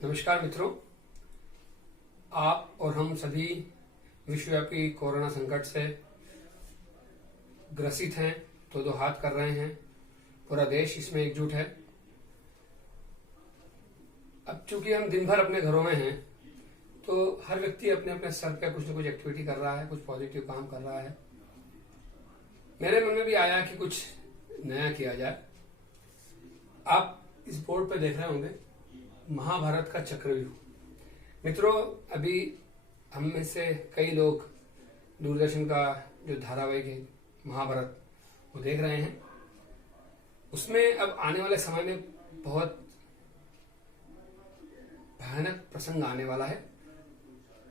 नमस्कार मित्रों, आप और हम सभी विश्वव्यापी कोरोना संकट से ग्रसित हैं, दो हाथ कर रहे हैं। पूरा देश इसमें एकजुट है। अब चूंकि हम दिन भर अपने घरों में हैं, तो हर व्यक्ति अपने अपने स्तर पर कुछ न कुछ एक्टिविटी कर रहा है, कुछ पॉजिटिव काम कर रहा है। मेरे मन में भी आया कि कुछ नया किया जाए। आप इस बोर्ड पे देख रहे होंगे महाभारत का चक्रव्यूह। मित्रों, अभी हम में से कई लोग दूरदर्शन का जो धारावाहिक है महाभारत वो देख रहे हैं। उसमें अब आने वाले समय में बहुत भयानक प्रसंग आने वाला है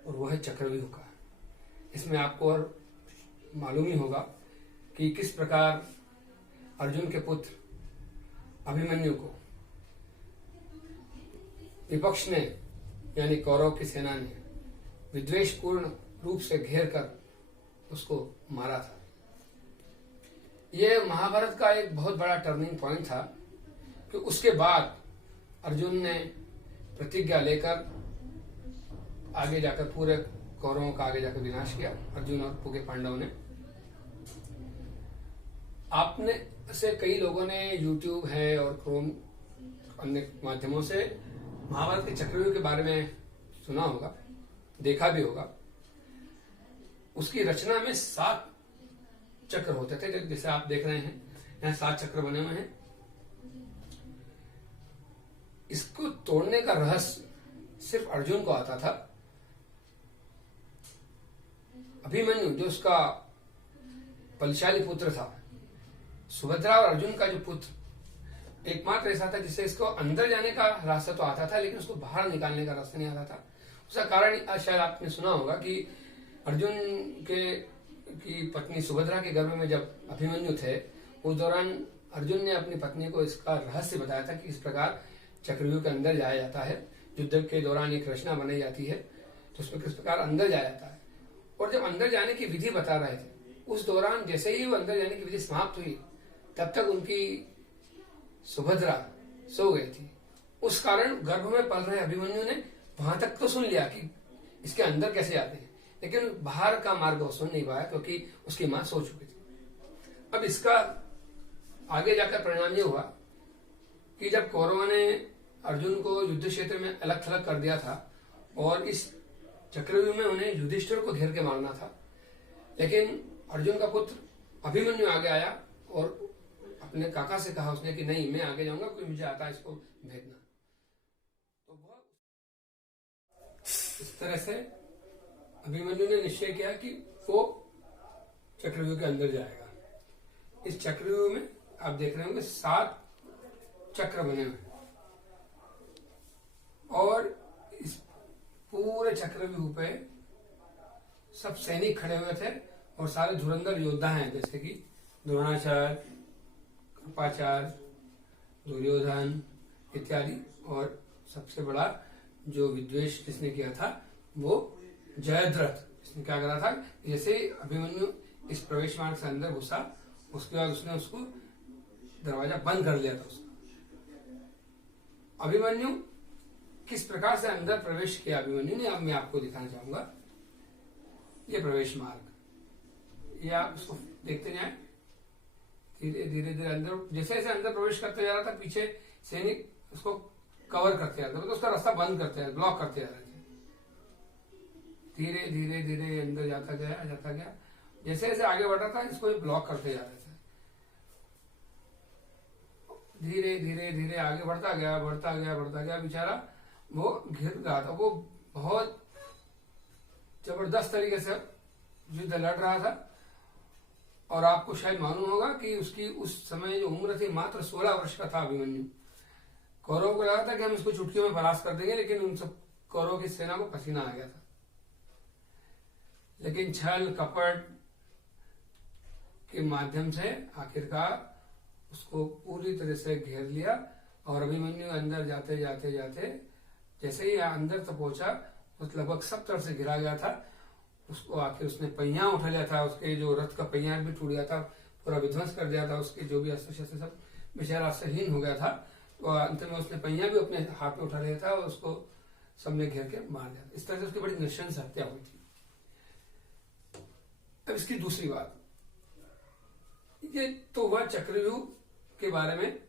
और वो है चक्रव्यूह का। इसमें आपको और मालूम ही होगा कि किस प्रकार अर्जुन के पुत्र अभिमन्यु को विपक्ष ने यानी कौरव की सेना ने विद्वेषपूर्ण रूप से घेर कर उसको मारा था। यह महाभारत का एक बहुत बड़ा टर्निंग पॉइंट था कि उसके बाद अर्जुन ने प्रतिज्ञा लेकर आगे जाकर पूरे कौरवों का आगे जाकर विनाश किया। अर्जुन और पूरे पांडवों ने। आपने से कई लोगों ने YouTube है और क्रोम अन्य माध्यमों से महाभारत के चक्रव्यूह के बारे में सुना होगा, देखा भी होगा। उसकी रचना में 7 चक्र होते थे, जैसे आप देख रहे हैं यहाँ 7 चक्र बने हुए हैं। इसको तोड़ने का रहस्य सिर्फ अर्जुन को आता था। अभिमन्यु जो उसका बलशाली पुत्र था, सुभद्रा और अर्जुन का जो पुत्र एकमात्र ऐसा था जिससे इसको अंदर जाने का रास्ता तो आता था, लेकिन उसको बाहर निकालने का रास्ता नहीं आता था। उसका कारण शायद आपने सुना होगा कि अर्जुन की पत्नी सुभद्रा के गर्भ में जब अभिमन्यु थे, उस दौरान अर्जुन ने अपनी पत्नी को इसका रहस्य बताया था कि इस प्रकार चक्रव्यूह के अंदर जाया जाता है। युद्ध के दौरान एक रचना बनाई जाती है, तो उसमें किस प्रकार अंदर जाया जाता है। और जब अंदर जाने की विधि बता रहे थे, उस दौरान जैसे ही वो अंदर जाने की विधि समाप्त हुई, तब तक उनकी सुभद्रा सो गई थी। उस कारण गर्भ में पल रहे अभिमन्यु ने वहां तक तो सुन लिया कि इसके अंदर कैसे जाते हैं, लेकिन बाहर का मार्ग वो सुन नहीं पाया क्योंकि उसकी मां सो चुकी थी। अब इसका आगे जाकर परिणाम ये हुआ कि जब कौरवों ने अर्जुन को युद्ध क्षेत्र में अलग थलग कर दिया था और इस चक्रव्यूह में उन्हें युधिष्ठिर को घेर के मारना था, लेकिन अर्जुन का पुत्र अभिमन्यु आगे आया और अपने काका से कहा उसने कि नहीं, मैं आगे जाऊंगा, कोई मुझे आता है इसको भेजना। तो बहुत इस तरह से अभिमन्यु ने निश्चय किया कि वो चक्रव्यूह के अंदर जाएगा। इस चक्रव्यूह में आप देख रहे होंगे 7 चक्र बने हुए और इस पूरे चक्रव्यूह पे सब सैनिक खड़े हुए थे और सारे धुरंधर योद्धा हैं, जैसे कि द्रोणाचार्य, कृपाचार्य, दुर्योधन इत्यादि। और सबसे बड़ा जो विद्वेष जिसने किया था वो जयद्रथ। इसने क्या करा था, जैसे अभिमन्यु इस प्रवेश मार्ग से अंदर घुसा, उसके बाद उसने उसको दरवाजा बंद कर लिया था उसका। अभिमन्यु किस प्रकार से अंदर प्रवेश किया अभिमन्यु ने, अब मैं आपको दिखाना चाहूंगा। ये प्रवेश मार्ग, ये आप उसको देखते जाएं। धीरे धीरे धीरे अंदर जैसे जैसे अंदर प्रवेश करते जा रहा था, पीछे सैनिक उसको कवर करते जा रहे थे, तो उसका रास्ता बंद करते जा रहे, ब्लॉक करते जा रहे थे। धीरे धीरे धीरे अंदर जाता गया। जैसे जैसे आगे बढ़ रहा था, इसको ब्लॉक करते जा रहे थे। धीरे धीरे धीरे आगे बढ़ता गया। बेचारा वो घिर रहा था। वो बहुत जबरदस्त तरीके से युद्ध लड़ रहा था। और आपको शायद मालूम होगा कि उसकी उस समय जो उम्र थी मात्र 16 वर्ष का था अभिमन्यु। कौरवों को लगा था कि हम इसको चुटकियों में परास्त कर देंगे, लेकिन उन सब कौरवों की सेना को पसीना आ गया था। लेकिन छल कपट के माध्यम से आखिरकार उसको पूरी तरह से घेर लिया। और अभिमन्यु अंदर जाते जैसे ही अंदर तक पहुंचा, उस लगभग सब तरफ से घिरा गया था। उसको आखिर उसने पहिया उठा लिया था, उसके जो रथ का पहिया भी टूट गया था, पूरा विध्वंस कर दिया था। उसके जो भी अस्त्र शस्त्र सब बेचारा अस्त्रहीन हो गया था। तो अंत में उसने पहिया भी अपने हाथ में उठा लिया था और उसको सबने घेर के मार दिया। इस तरह से उसकी बड़ी नृशंस हत्या हुई थी। अब इसकी दूसरी बात, ये तो हुआ चक्रव्यूह के बारे में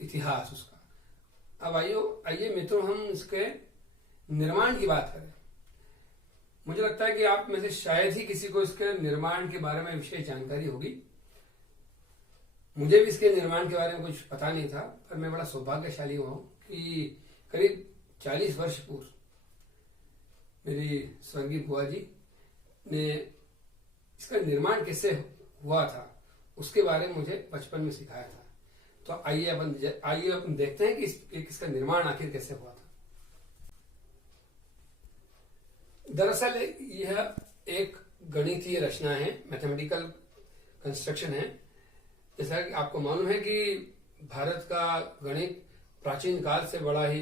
इतिहास उसका। अब आइए मित्रों, हम इसके निर्माण की बात करें। मुझे लगता है कि आप में से शायद ही किसी को इसके निर्माण के बारे में विशेष जानकारी होगी। मुझे भी इसके निर्माण के बारे में कुछ पता नहीं था, पर मैं बड़ा सौभाग्यशाली हुआ हूं कि करीब 40 वर्ष पूर्व मेरी स्वर्गीय बुआ जी ने इसका निर्माण कैसे हुआ था उसके बारे में मुझे बचपन में सिखाया था। तो आइए अपन देखते हैं कि इसका निर्माण आखिर कैसे हुआ था। दरअसल यह एक गणितीय रचना है, मैथमेटिकल कंस्ट्रक्शन है। जैसा कि आपको मालूम है कि भारत का गणित प्राचीन काल से बड़ा ही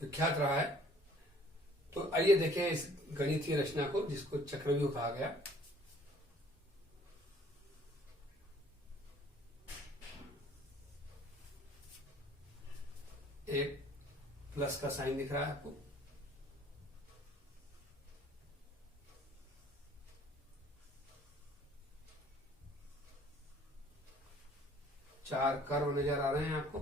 विख्यात रहा है। तो आइए देखें इस गणितीय रचना को, जिसको चक्रव्यूह कहा गया। एक प्लस का साइन दिख रहा है आपको। चार कर्व नजर आ रहे हैं आपको।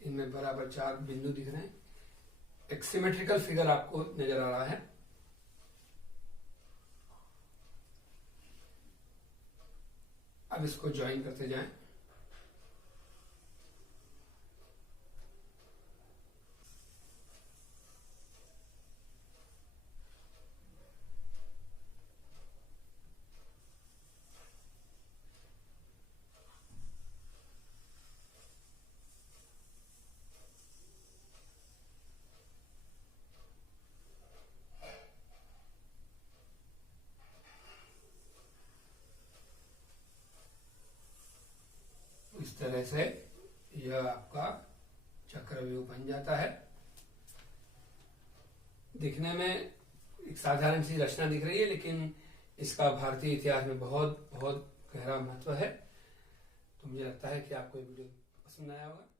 इनमें बराबर 4 बिंदु दिख रहे हैं। एक सिमेट्रिकल फिगर आपको नजर आ रहा है। अब इसको ज्वाइन करते जाएं। इस तरह से यह आपका चक्रव्यूह बन जाता है। दिखने में एक साधारण सी रचना दिख रही है, लेकिन इसका भारतीय इतिहास में बहुत बहुत गहरा महत्व है। तो मुझे लगता है कि आपको ये वीडियो पसंद आया होगा।